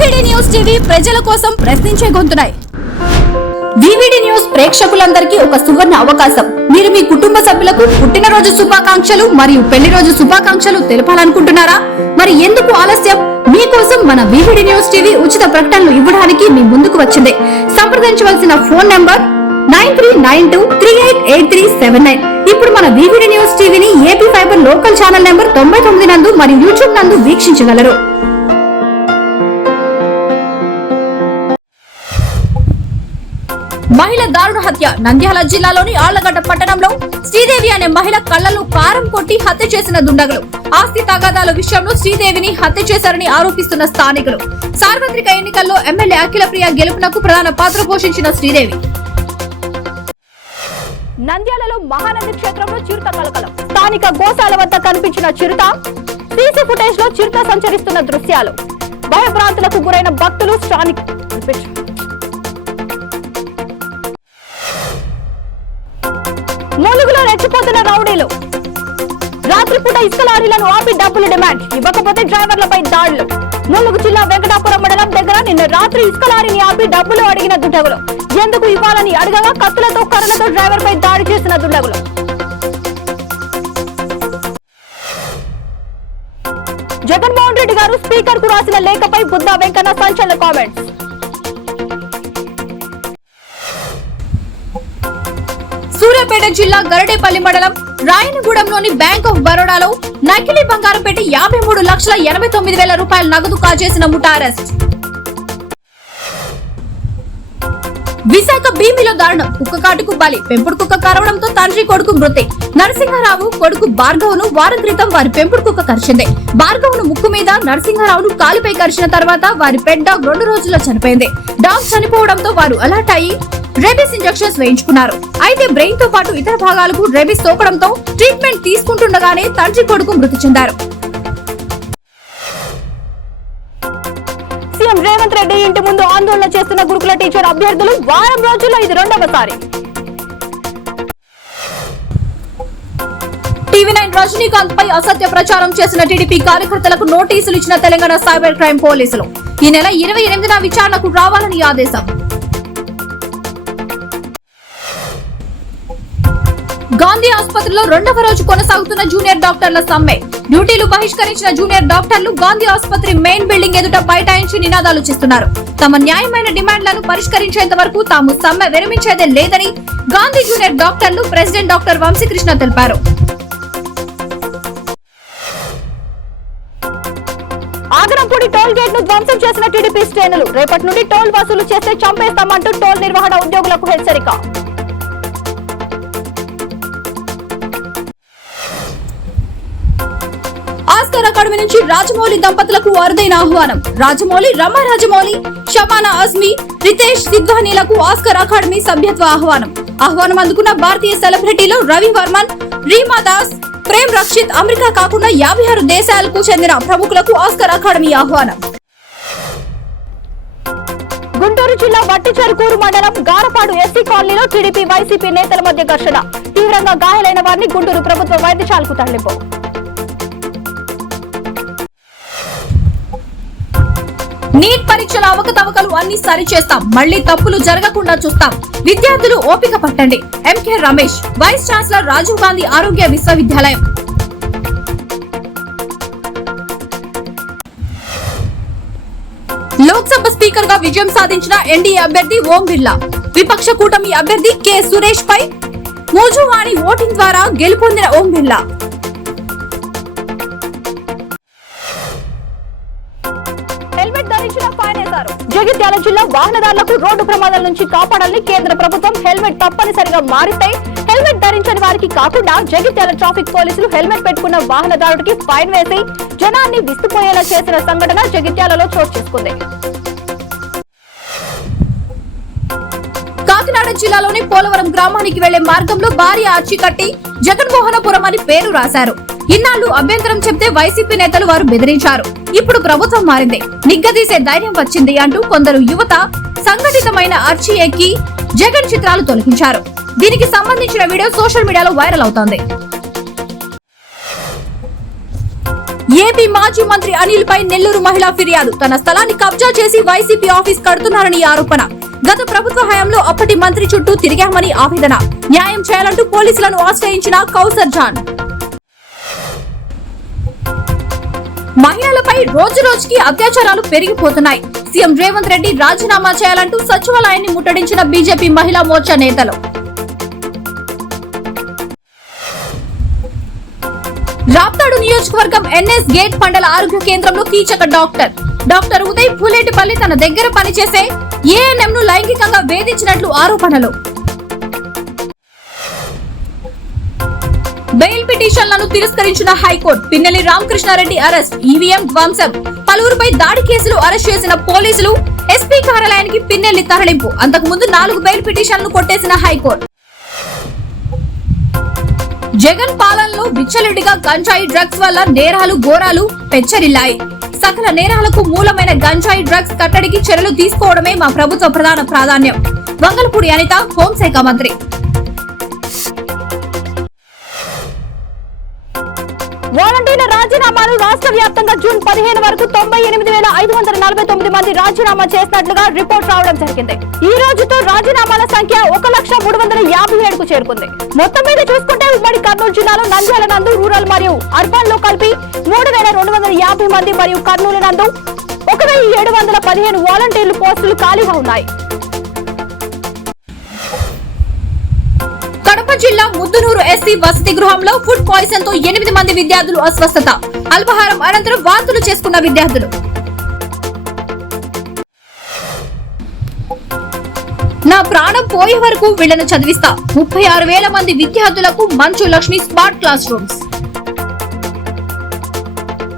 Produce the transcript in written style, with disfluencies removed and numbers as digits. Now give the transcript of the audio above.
VVD news TV ప్రజల కోసం ప్రశ్నించే గొంతునాయి. వివిడి న్యూస్ ప్రేక్షకులందరికీ ఒక సువర్ణ అవకాశం. మీరు మీ కుటుంబ సభ్యులకు పుట్టినరోజు శుభాకాంక్షలు మరియు పెళ్లి రోజు శుభాకాంక్షలు తెలపాలనుకుంటున్నారా? మరి ఎందుకు ఆలస్యం? మీకోసం మన వివిడి న్యూస్ టీవీ ఉచిత ప్రకటనలు ఇవ్వడానికి మీ ముందుకు వచ్చింది. సంప్రదించవలసిన ఫోన్ నంబర్ 9392388379. ఇప్పుడు మన వివిడి న్యూస్ టీవీని AP fibre local channel number 99 నందు మరియు యూట్యూబ్ నందు వీక్షించగలరు. మహిళ దారుణ హత్య. నంద్యాల జిల్లాలోని ఆళ్లగడ్డ పట్టణంలో శ్రీదేవి అనే మహిళ కళ్లలో కారం కొట్టి హత్య చేసిన దుండగులు. ఆస్తి తగాదాల విషయంలో శ్రీదేవిని హత్య చేశారని ఆరోపిస్తున్న స్థానికులు. సార్వత్రిక ఎన్నికల్లో ఎమ్మెల్యే అఖిలప్రియ గెలుపునకు ప్రధాన పాత్ర పోషించిన శ్రీదేవి. నంద్యాలలో మహానంది క్షేత్రంలో చిరుత కలకలం. స్థానిక గోశాల వద్ద కనిపించిన చిరుత. సీసీ ఫుటేజ్ లో చిరుత సంచరిస్తున్న దృశ్యాలు. భయభ్రాంతులకు గురైన భక్తులు. మూలుగులో రెచ్చిపోతున్న రౌడీలు. రాత్రిపూట ఇసుక లారీలను ఆపి డబ్బులు డిమాండ్. ఇవ్వకపోతే డ్రైవర్లపై దాడులు. ములుగు జిల్లా వెంకటాపురం మండలం దగ్గర నిన్న రాత్రి ఇసుక లారీని ఆపి డబ్బులు అడిగిన దుండగులు. ఎందుకు ఇవ్వాలని అడగగా కత్తులతో కర్రలతో డ్రైవర్ పై దాడి చేసిన దుండగులు. జగన్మోహన్ రెడ్డి గారు స్పీకర్ కు రాసిన లేఖపై బుద్ధా వెంకన్న సంచలన కామెంట్స్. సూర్యాపేట జిల్లా గరడేపల్లి మండలం రాయనగూడెంలోని బ్యాంక్ ఆఫ్ బరోడాలో నకిలీ బంగారం పెట్టి 53,89,000 రూపాయల నగదు కాజేసిన ముఠా అరెస్ట్. విశాఖ భీమిలో దారుణం. కుక్క కాటుకు బలి. పెంపుడు కుక్క కరవడంతో తండ్రి కొడుకు మృతి. నరసింహారావు కొడుకు భార్గవను వారం క్రితం వారి పెంపుడు కుక్క కరిచింది. భార్గవను ముక్కు మీద, నరసింహారావును కాలుపై కరిచిన తర్వాత వారి పెట్ డాగ్ 2 రోజుల్లో చనిపోయింది. డాగ్ చనిపోవడంతో వారు అలర్ట్ అయ్యి రేబీస్ ఇంజెక్షన్స్ వేయించుకున్నారు. అయితే బ్రెయిన్ తో పాటు ఇతర భాగాలకు రేబీస్ సోకడంతో ట్రీట్మెంట్ తీసుకుంటుండగానే తండ్రి కొడుకు మృతి చెందారు. సీఎం రేవంత్ రెడ్డి ఇంటి ముందు ఆందోళన చేస్తున్న గురుకుల టీచర్ అభ్యర్థులు. వారం రోజుల్లో ఇది 2వసారి. టీవీ9 రజనీకాంత్ పై అసత్య ప్రచారం చేసిన టీడీపీ కార్యకర్తలకు నోటీసులు ఇచ్చిన తెలంగాణ సైబర్ క్రైమ్ పోలీసులు. ఈ నెల 28న విచారణకు రావాలని ఆదేశం. గాంధీ ఆసుపత్రిలో 2వ రోజు కొనసాగుతున్న జూనియర్ డాక్టర్ల సమ్మె. డ్యూటీలు బహిష్కరించిన జూనియర్ డాక్టర్లు గాంధీ ఆసుపత్రి మెయిన్ బిల్డింగ్ ఎదుట బైఠాయించి నినాదాలు చేస్తున్నారు. తమ న్యాయమైన డిమాండ్లను పరిష్కరించేంత వరకు తాము సమ్మె విరమించేదే లేదని గాంధీ జూనియర్ డాక్టర్లు ప్రెసిడెంట్ డాక్టర్ వంశీకృష్ణ తెలిపారు. ఆగరంపూడి టోల్ గేట్ ను ధ్వంసం చేసిన టీడీపీ శ్రేణులు. రేపటి నుండి టోల్ వసూలు చేస్తే చంపేస్తామంటూ టోల్ నిర్వహణ ఉద్యోగులకు హెచ్చరిక. ఆస్కార్ అకాడమీ నుంచి రాజమౌళి దంపతులకు అరుదైన ఆహ్వానం. రాజమౌళి, రమా రాజమౌళి, షబానా అజ్మీ, రితేష్ సిద్వానీలకు ఆస్కార్ అకాడమీ సభ్యత్వ ఆహ్వానం. ఆహ్వానం అందుకున్న భారతీయ సెలబ్రిటీలో రవి వర్మన్, రీమా దాస్, ప్రేమ్ రక్షిత్, అమెరికా కాకుండా 56 దేశాలకు చెందిన ప్రముఖులకు ఆస్కార్ అకాడమీ ఆహ్వానం. గుంటూరు జిల్లా వట్టిచెరుకూరు మండలం గారపాడు ఎస్సీ కాలనీలో టీడీపీ వైసీపీ నేతల మధ్య ఘర్షణ. తీవ్రంగా గాయాలైన వారిని గుంటూరు ప్రభుత్వ వైద్యశాలకు తరలింపు. నీట్ పరీక్షల అవకతవకలు అన్ని సరిచేస్తాం. మళ్లీ తప్పులు జరగకుండా చూస్తాం. విద్యార్థులు ఓపిక పట్టండి. M K Ramesh, vice chancellor Rajiv Gandhi ఆరోగ్య విశ్వవిద్యాలయం. లోక్సభ స్పీకర్ గా విజయం సాధించిన ఎన్డీఏ అభ్యర్థి ఓం బిర్లా, విపక్ష కూటమి అభ్యర్థి కె సురేష్ పై మూజువాణి ఓటింగ్ ద్వారా గెలుపొందిన ఓం బిర్లా. హెల్మెట్ ధరించిన ఫైన్ వేశారు. జగిత్యాల జిల్లా వాహనదారులకు రోడ్డు ప్రమాదాల నుంచి కాపాడాలని కేంద్ర ప్రభుత్వం హెల్మెట్ తప్పనిసరిగా మారితే హెల్మెట్ ధరించని వారికి కాకుండా జగిత్యాల ట్రాఫిక్ పోలీసులు హెల్మెట్ పెట్టుకున్న వాహనదారుడికి ఫైన్ వేసి జనాన్ని విస్తుపోయేలా చేసిన సంఘటన జగిత్యాలలో చోటు చేసుకుంది. కాకినాడ జిల్లాలోని పోలవరం గ్రామానికి వెళ్లే మార్గంలో భారీ ఆర్చి కట్టి జగన్మోహనపురం అని పేరు రాశారు. ఇన్నాళ్లు అభ్యంతరం చెప్తే వైసీపీ నేతలు వారు బెదిరించారు. ఇప్పుడు ప్రభుత్వం మారింది, నిగ్గదీసే ధైర్యం వచ్చింది అంటూ కొందరు యువత సంఘటితమైన ఆర్చి ఎక్కి జగన్ చిత్రాలు తొలగించారు. దీనికి సంబంధించిన వీడియో సోషల్ మీడియాలో వైరల్ అవుతోంది. ఏపీ మాజీ మంత్రి అనిల్ పై నెల్లూరు మహిళా ఫిర్యాదు. తన స్థలాన్ని కబ్జా చేసి వైసీపీ ఆఫీస్ కడుతున్నారని ఆరోపణ. గత ప్రభుత్వ హయాంలో అప్పటి మంత్రి చుట్టూ తిరిగామని ఆవేదన. న్యాయం చేయాలంటూ పోలీసులను ఆశ్రయించిన కౌసర్ జాన్. మహిళలపై రోజు రోజుకి అత్యాచారాలు పెరిగిపోతున్నాయి. సీఎం రేవంత్ రెడ్డి రాజీనామా చేయాలంటూ సచివాలయాన్ని ముట్టడించిన బీజేపీ మహిళా మోర్చా నేతలు. రాప్తాడు నియోజకవర్గం ఎన్ఎస్ గేట్ మండల ఆరోగ్య కేంద్రంలో కీచక డాక్టర్ ఉదయ్ పులేటిపల్లి తన దగ్గర పనిచేసే ఏఎన్ఎం ను లైంగికంగా వేధించినట్లు ఆరోపణలు. బెయిల్ పిటిషన్లను తిరస్కరించిన high court. Pinnelli Ramakrishna Reddy arrest, EVM ధ్వంసం, పలువురుపై దాడి కేసులు అరెస్ట్ చేసిన పోలీసులు. ఎస్పీ కార్యాలయానికి పిన్నెల్లి తరలింపు. అంతకుముందు 4 బెయిల్ పిటిషన్లను కొట్టేసిన హైకోర్టు. జగన్ పాలనలో విచ్చలవిడిగా గంజాయి డ్రగ్స్ వల్ల నేరాలు ఘోరాలు పెచ్చరిల్లాయి. సకల నేరాలకు మూలమైన గంజాయి డ్రగ్స్ కట్టడికి చర్యలు తీసుకోవడమే మా ప్రభుత్వ ప్రధాన ప్రాధాన్యం. వంగలపూడి అనిత, హోంశాఖ మంత్రి. వాలంటీర్ల రాజీనామాలు రాష్ట్ర వ్యాప్తంగా జూన్ 15 వరకు 98,549 మంది రాజీనామా చేసినట్లుగా రిపోర్ట్ రావడం జరిగింది. ఈ రోజుతో రాజీనామాల సంఖ్య 1,03,57కు చేరుకుంది. మొత్తం మీద చూసుకుంటే ఉమ్మడి కర్నూలు జిల్లాలో నంద్యాల నందు రూరల్ మరియు అర్బన్ లో కలిపి 3,250 మంది మరియు కర్నూలు నందు 1,715 వాలంటీర్లు పోస్టులు ఖాళీగా ఉన్నాయి. కడప జిల్లా ముద్దునూరు ఎస్సీ వసతి గృహంలో ఫుడ్ పాయిజన్ తో 8 మంది విద్యార్థులు అస్వస్థత. అల్పాహారం అనంతరం వాంతులు చేసుకున్న విద్యార్థులు. నా ప్రాణం పోయే వరకు వీళ్లను చదివిస్తా. 36,000 మంది విద్యార్థులకు Manchu Lakshmi smart class rooms.